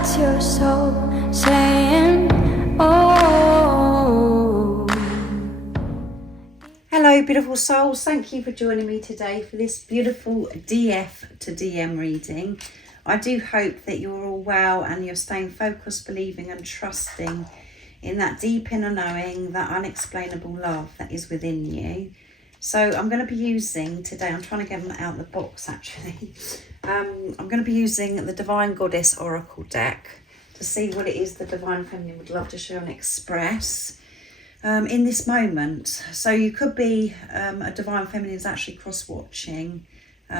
That's your soul saying, oh. Hello beautiful souls, thank you for joining me today for this beautiful DF to DM reading. I do hope that you're all well and you're staying focused, believing and trusting in that deep inner knowing, that unexplainable love that is within you. So I'm going to be using today, I'm trying to get them out of the box actually. I'm going to be using the Divine Goddess Oracle deck to see what it is the Divine Feminine would love to share and express in this moment. So you could be a Divine Feminine is actually cross-watching.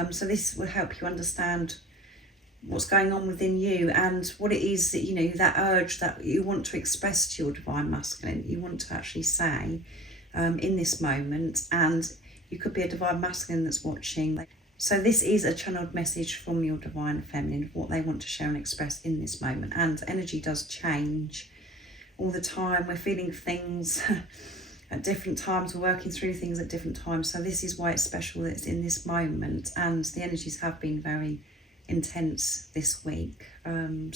So this will help you understand what's going on within you and what it is that, you know, that urge that you want to express to your Divine Masculine, you want to actually say in this moment. And you could be a Divine Masculine that's watching. So this is a channeled message from your Divine Feminine of what they want to share and express in this moment. And energy does change all the time. We're feeling things at different times, we're working through things at different times. So this is why it's special that it's in this moment, and the energies have been very intense this week. And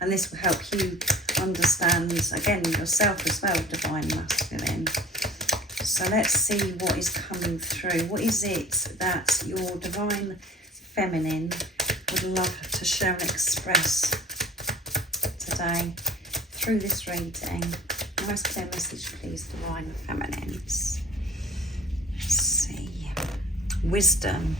this will help you understand again yourself as well, Divine Masculine. So let's see what is coming through. What is it that your Divine Feminine would love to share and express today through this reading? Nice clear message, please, Divine Feminines. Let's see. Wisdom.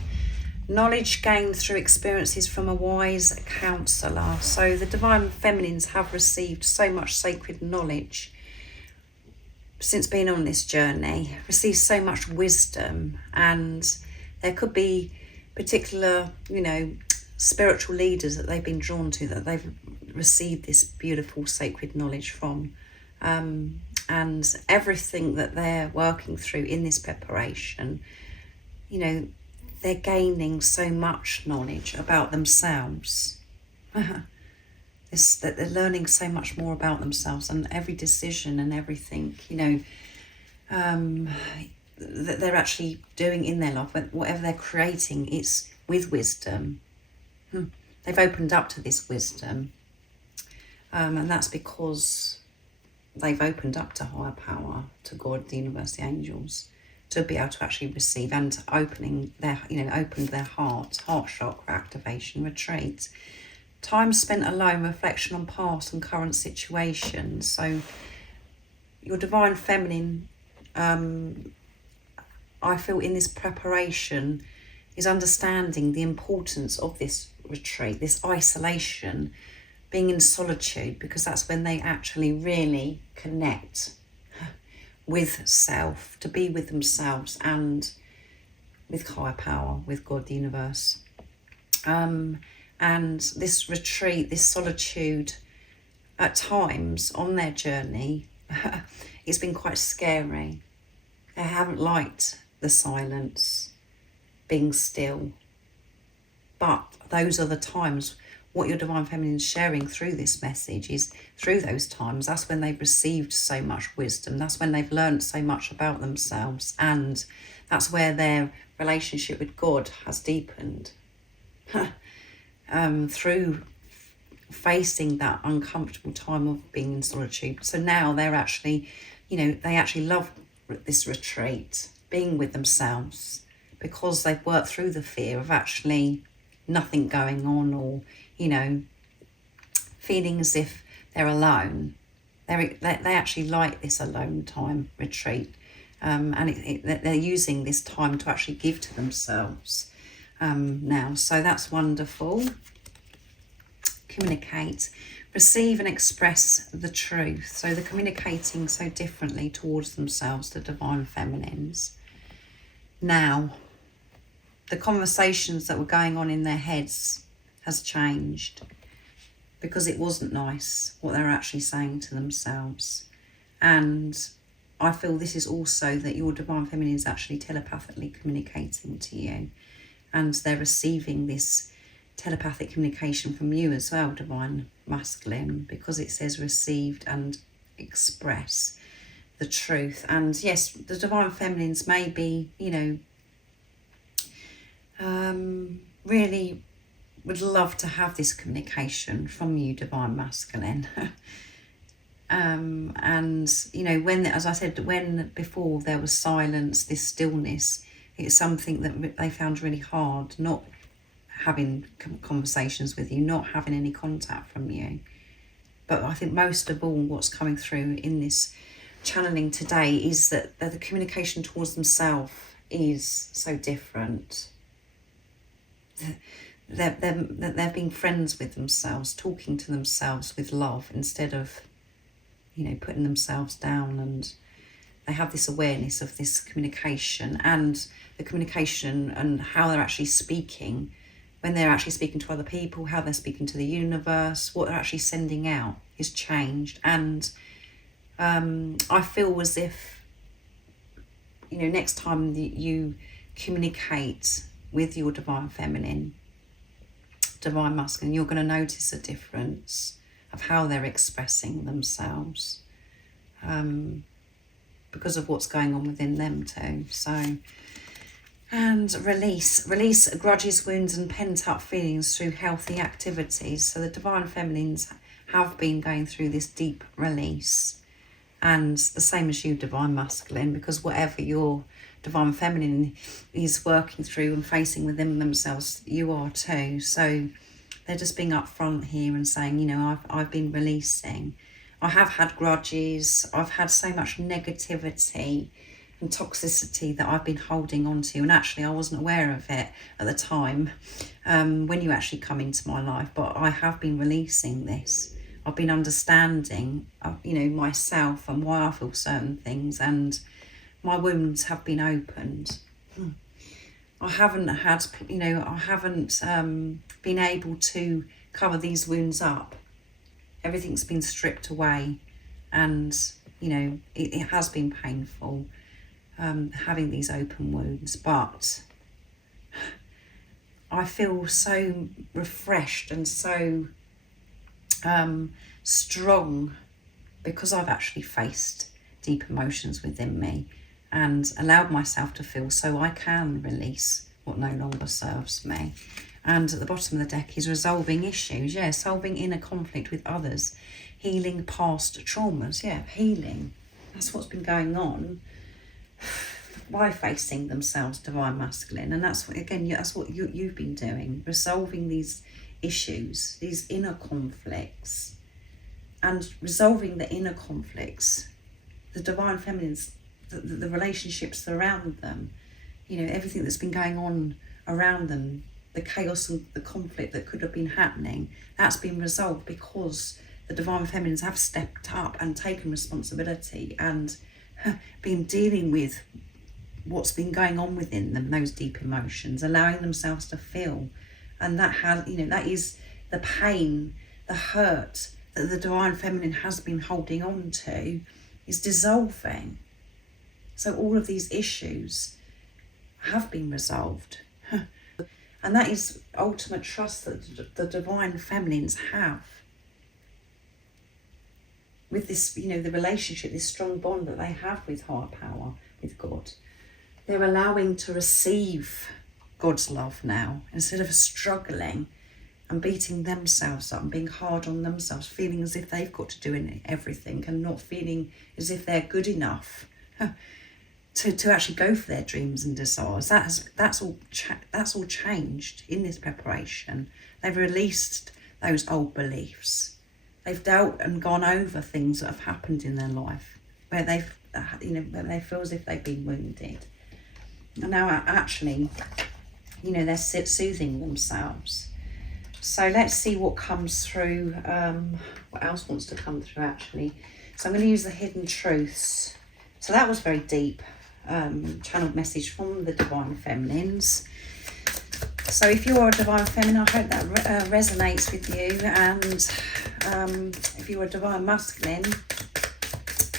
Knowledge gained through experiences from a wise counsellor. So the Divine Feminines have received so much sacred knowledge since being on this journey, received so much wisdom, and there could be particular, you know, spiritual leaders that they've been drawn to, that they've received this beautiful sacred knowledge from, and everything that they're working through in this preparation, you know, they're gaining so much knowledge about themselves. That they're learning so much more about themselves, and every decision and everything, you know, that they're actually doing in their life, whatever they're creating, it's with wisdom. They've opened up to this wisdom, and that's because they've opened up to higher power, to God, the universe, the angels, to be able to actually receive, and opening their, you know, opened their heart chakra activation, retreat. Time spent alone, reflection on past and current situations. So your Divine Feminine, I feel in this preparation, is understanding the importance of this retreat, this isolation, being in solitude, because that's when they actually really connect with self, to be with themselves and with higher power, with God, the universe. And this retreat, this solitude, at times on their journey, it's been quite scary. They haven't liked the silence, being still. But those are the times, what your Divine Feminine is sharing through this message is through those times, that's when they've received so much wisdom. That's when they've learned so much about themselves. And that's where their relationship with God has deepened. Through facing that uncomfortable time of being in solitude. So now they're actually, you know, they actually love this retreat, being with themselves, because they've worked through the fear of actually nothing going on, or, you know, feeling as if they're alone. They actually like this alone time retreat, and they're using this time to actually give to themselves. Now, so that's wonderful. Communicate, receive and express the truth. So they're communicating so differently towards themselves, the Divine Feminines. Now, the conversations that were going on in their heads has changed, because it wasn't nice what they're actually saying to themselves. And I feel this is also that your Divine Feminine is actually telepathically communicating to you, and they're receiving this telepathic communication from you as well, Divine Masculine, because it says received and express the truth. And yes, the Divine Feminines may be, you know, really would love to have this communication from you, Divine Masculine. And, you know, when, as I said, when before there was silence, this stillness, it's something that they found really hard, not having conversations with you, not having any contact from you. But I think most of all, what's coming through in this channeling today is that the communication towards themselves is so different. They're being friends with themselves, talking to themselves with love instead of, you know, putting themselves down. And they have this awareness of this communication, and the communication and how they're actually speaking, when they're actually speaking to other people, how they're speaking to the universe, what they're actually sending out is changed. And I feel as if, you know, next time that you communicate with your Divine Feminine, Divine Masculine, you're going to notice a difference of how they're expressing themselves, because of what's going on within them too. So, and release grudges, wounds and pent-up feelings through healthy activities. So the Divine Feminines have been going through this deep release, and the same as you, Divine Masculine, because whatever your Divine Feminine is working through and facing within themselves, you are too. So they're just being upfront here and saying, you know, I've been releasing. I have had grudges. I've had so much negativity and toxicity that I've been holding on to, and actually I wasn't aware of it at the time when you actually come into my life, but I have been releasing this. I've been understanding, you know, myself and why I feel certain things, and my wounds have been opened. I haven't had, you know, I haven't been able to cover these wounds up. Everything's been stripped away, and, you know, it has been painful having these open wounds, but I feel so refreshed and so strong because I've actually faced deep emotions within me and allowed myself to feel, so I can release what no longer serves me. And at the bottom of the deck is resolving issues. Yeah, solving inner conflict with others, healing past traumas. Yeah, healing. That's what's been going on by facing themselves, Divine Masculine. And that's what, again, that's what you've been doing, resolving these issues, these inner conflicts, and resolving the inner conflicts, the Divine Feminines, the relationships around them, you know, everything that's been going on around them, the chaos and the conflict that could have been happening, that's been resolved because the Divine Feminines have stepped up and taken responsibility and been dealing with what's been going on within them, those deep emotions, allowing themselves to feel. And that has, you know, that is the pain, the hurt that the Divine Feminine has been holding on to is dissolving. So all of these issues have been resolved. And that is ultimate trust that the Divine Feminines have with this, you know, the relationship, this strong bond that they have with higher power, with God. They're allowing to receive God's love now, instead of struggling and beating themselves up and being hard on themselves, feeling as if they've got to do everything and not feeling as if they're good enough to actually go for their dreams and desires. That's all changed in this preparation. They've released those old beliefs. They've dealt and gone over things that have happened in their life where they've, you know, where they feel as if they've been wounded. And now actually, you know, they're soothing themselves. So let's see what comes through. What else wants to come through actually? So I'm going to use the hidden truths. So that was very deep. Channeled message from the Divine Feminines. So if you're a Divine Feminine, I hope that resonates with you. And if you're a Divine Masculine,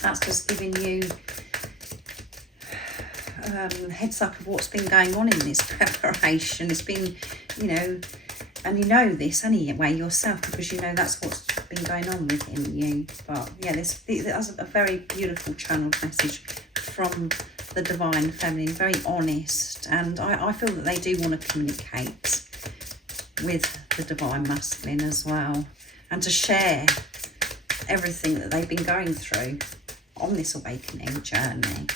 that's just giving you heads up of what's been going on in this preparation. It's been, you know, and you know this anyway yourself, because you know that's what's been going on within you. But yeah, that's a very beautiful channeled message from the Divine Feminine, very honest, and I feel that they do want to communicate. with the divine masculine as well, and to share everything that they've been going through on this awakening journey.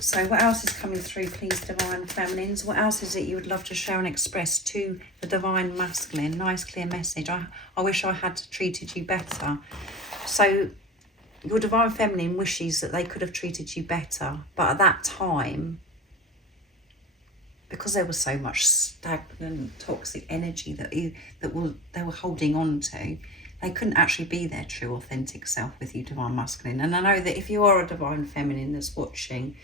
So what else is coming through, please, divine feminines? What else is it you would love to share and express to the divine masculine? Nice clear message. I wish I had treated you better. So your divine feminine wishes that they could have treated you better, but at that time, because there was so much stagnant, toxic energy that they were holding on to, they couldn't actually be their true, authentic self with you, divine masculine. And I know that if you are a divine feminine that's watching,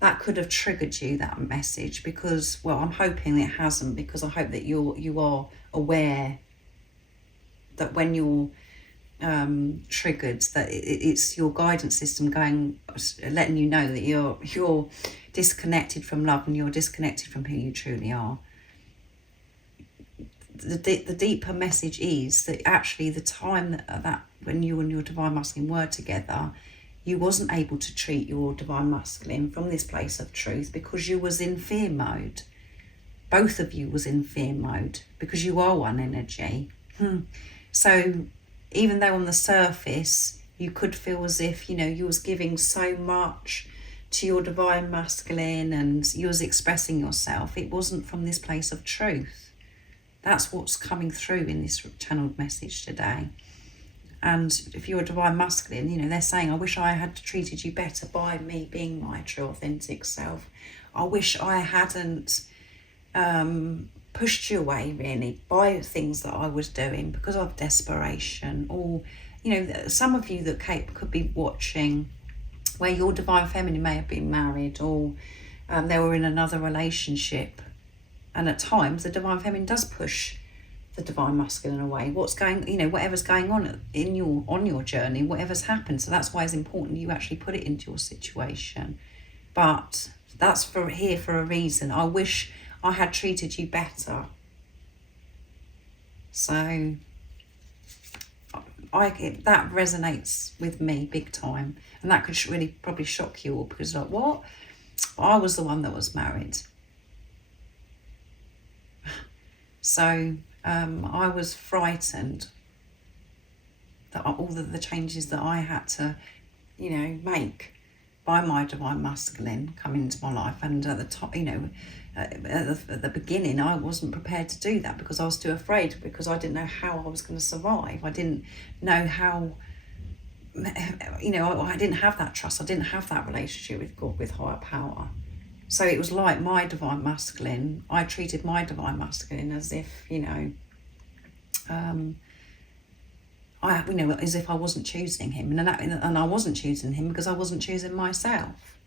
that could have triggered you, that message, because, well, I'm hoping it hasn't, because I hope that you are aware that when you're triggered, that it's your guidance system letting you know that you're disconnected from love, and you're disconnected from who you truly are. The deeper message is that actually the time that when you and your divine masculine were together, you wasn't able to treat your divine masculine from this place of truth, because you was in fear mode. Both of you was in fear mode, because you are one energy. So even though on the surface you could feel as if, you know, you was giving so much to your divine masculine and you was expressing yourself, it wasn't from this place of truth. That's what's coming through in this channeled message today. And if you're a divine masculine, you know, they're saying, I wish I had treated you better by me being my true authentic self. I wish I hadn't pushed you away, really, by things that I was doing because of desperation. Or, you know, some of you that could be watching where your divine feminine may have been married, or they were in another relationship. And at times the divine feminine does push the divine masculine away. Whatever's going on on your journey, whatever's happened. So that's why it's important you actually put it into your situation. But that's here for a reason. I wish I had treated you better. So that resonates with me big time, and that could really probably shock you all, because like, what? I was the one that was married. So I was frightened that all the changes that I had to, you know, make by my divine masculine come into my life. And at the top, you know, at the beginning, I wasn't prepared to do that because I was too afraid, because I didn't know how I was going to survive. I didn't know how, you know, I didn't have that trust. I didn't have that relationship with God, with higher power. So it was like my divine masculine, I treated my divine masculine as if, you know, as if I wasn't choosing him, and I wasn't choosing him because I wasn't choosing myself.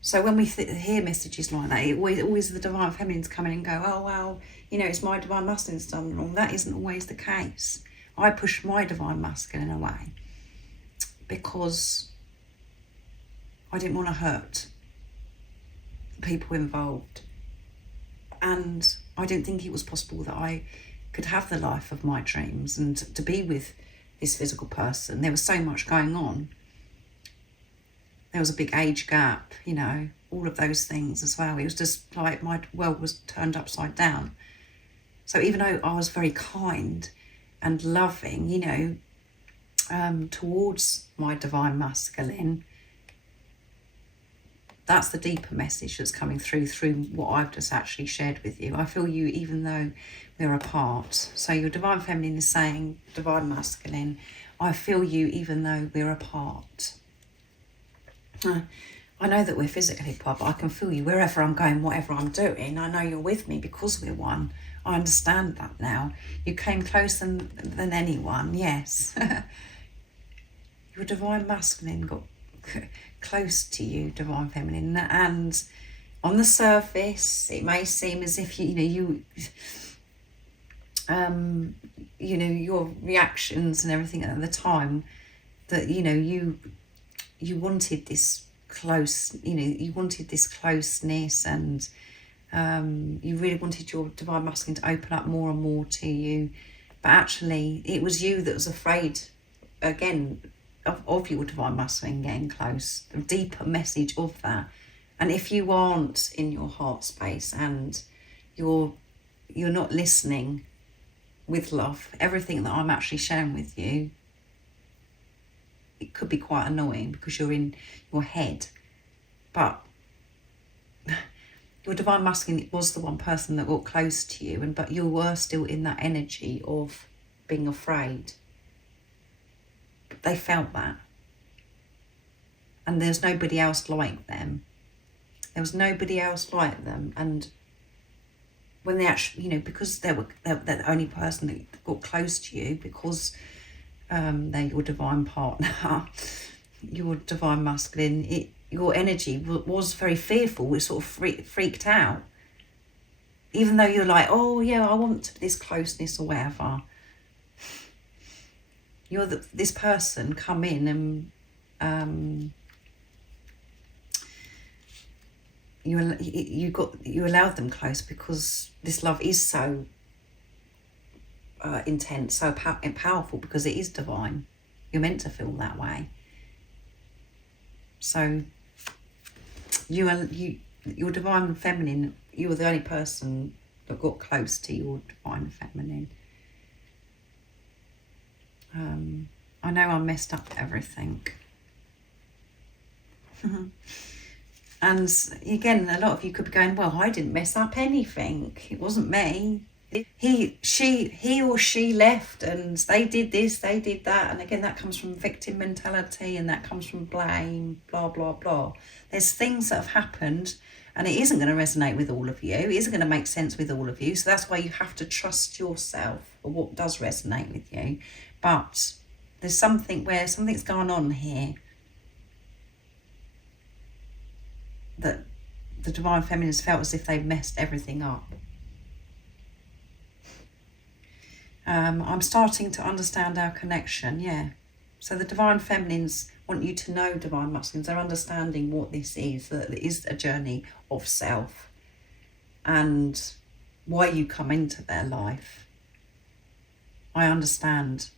So when we hear messages like that, always the divine feminines come in and go, oh, well, you know, it's my divine masculine's done wrong. That isn't always the case. I push my divine masculine away because I didn't want to hurt people involved, and I didn't think it was possible that I could have the life of my dreams and to be with this physical person. There was so much going on. There was a big age gap, you know, all of those things as well. It was just like my world was turned upside down. So even though I was very kind and loving, you know, towards my divine masculine, that's the deeper message that's coming through what I've just actually shared with you. I feel you even though we're apart. So your divine feminine is saying, divine masculine, I feel you even though we're apart. I know that we're physically apart, but I can feel you wherever I'm going, whatever I'm doing. I know you're with me because we're one. I understand that now. You came closer than anyone, yes. Your divine masculine got close to you, divine feminine, and on the surface it may seem as if you know your reactions and everything at the time, that you wanted this you wanted this closeness, and you really wanted your divine masculine to open up more and more to you, but actually it was you that was afraid again of your divine masculine getting close, the deeper message of that. And if you aren't in your heart space and you're you're not listening with love. Everything that I'm actually sharing with you, it could be quite annoying because you're in your head. But your divine masculine was the one person that got close to you, but you were still in that energy of being afraid. But they felt that. And there's nobody else like them. There was nobody else like them. And when they actually, because they're the only person that got close to you, because they're your divine partner, your divine masculine, your energy was very fearful. It sort of freaked out. Even though you're like, oh yeah, I want this closeness or whatever. You're this person come in and you allowed them close because this love is so intense, so powerful, because it is divine. You're meant to feel that way. So your divine feminine, you were the only person that got close to your divine feminine. I know I messed up everything. And again, a lot of you could be going, well, I didn't mess up anything. It wasn't me. He or she left and they did this, they did that. And again, that comes from victim mentality and that comes from blame, blah, blah, blah. There's things that have happened and it isn't going to resonate with all of you. It isn't going to make sense with all of you. So that's why you have to trust yourself or what does resonate with you. But there's something where something's going on here that the divine feminines felt as if they've messed everything up. I'm starting to understand our connection, yeah. So the divine feminines want you to know, divine masculines, they're understanding what this is, that it is a journey of self and why you come into their life. I understand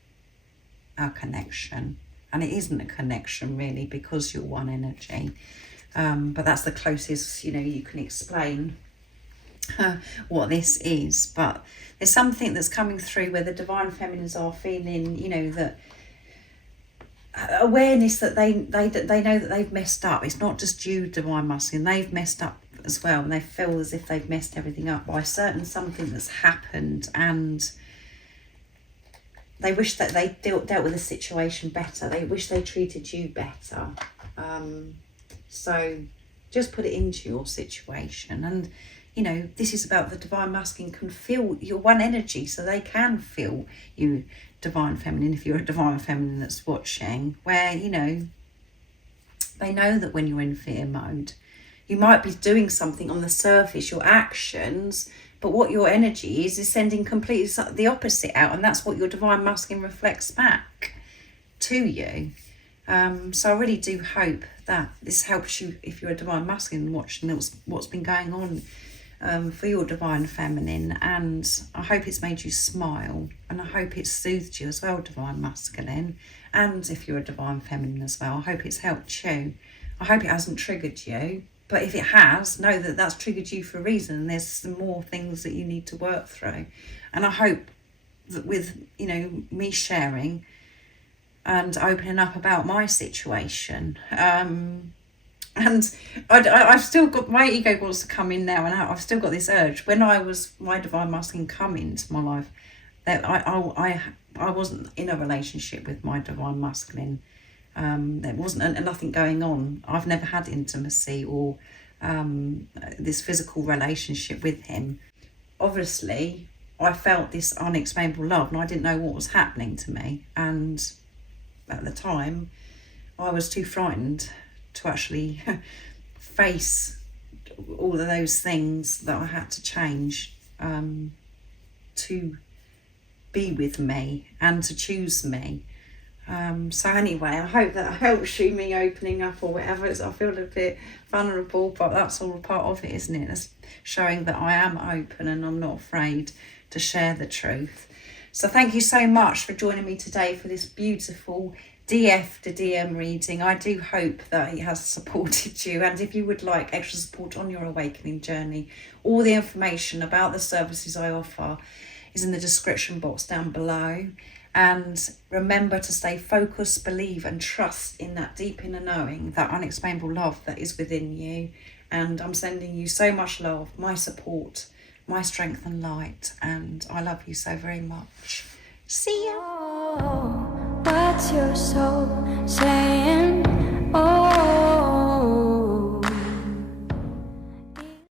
our connection, and it isn't a connection really because you're one energy. But that's the closest, you can explain what this is. But there's something that's coming through where the divine feminines are feeling, that awareness that they know that they've messed up. It's not just you, divine masculine, they've messed up as well, and they feel as if they've messed everything up by something that's happened, and they wish that they dealt with the situation better. They wish they treated you better. So just put it into your situation. And, this is about the divine masculine can feel your one energy, so they can feel you, divine feminine, if you're a divine feminine that's watching, where, they know that when you're in fear mode, you might be doing something on the surface, your actions, but what your energy is sending completely the opposite out. And that's what your divine masculine reflects back to you. So I really do hope that this helps you if you're a divine masculine watching what's been going on for your divine feminine. And I hope it's made you smile, and I hope it's soothed you as well, divine masculine. And if you're a divine feminine as well, I hope it's helped you. I hope it hasn't triggered you. But if it has, know that that's triggered you for a reason. And there's some more things that you need to work through. And I hope that with, me sharing and opening up about my situation. And I've still got, my ego wants to come in now, and I've still got this urge. When my divine masculine come into my life, that I wasn't in a relationship with my divine masculine. There wasn't nothing going on. I've never had intimacy or this physical relationship with him. Obviously, I felt this unexplainable love, and I didn't know what was happening to me. And at the time, I was too frightened to actually face all of those things that I had to change to be with me and to choose me. So anyway, I hope that helps you, me opening up or whatever. I feel a bit vulnerable, but that's all a part of it, isn't it? It's showing that I am open and I'm not afraid to share the truth. So thank you so much for joining me today for this beautiful DF to DM reading. I do hope that it has supported you, and if you would like extra support on your awakening journey, all the information about the services I offer is in the description box down below. And remember to stay focused, believe and trust in that deep inner knowing, that unexplainable love that is within you. And I'm sending you so much love, my support, my strength and light, and I love you so very much. See ya. Oh, what's your soul saying?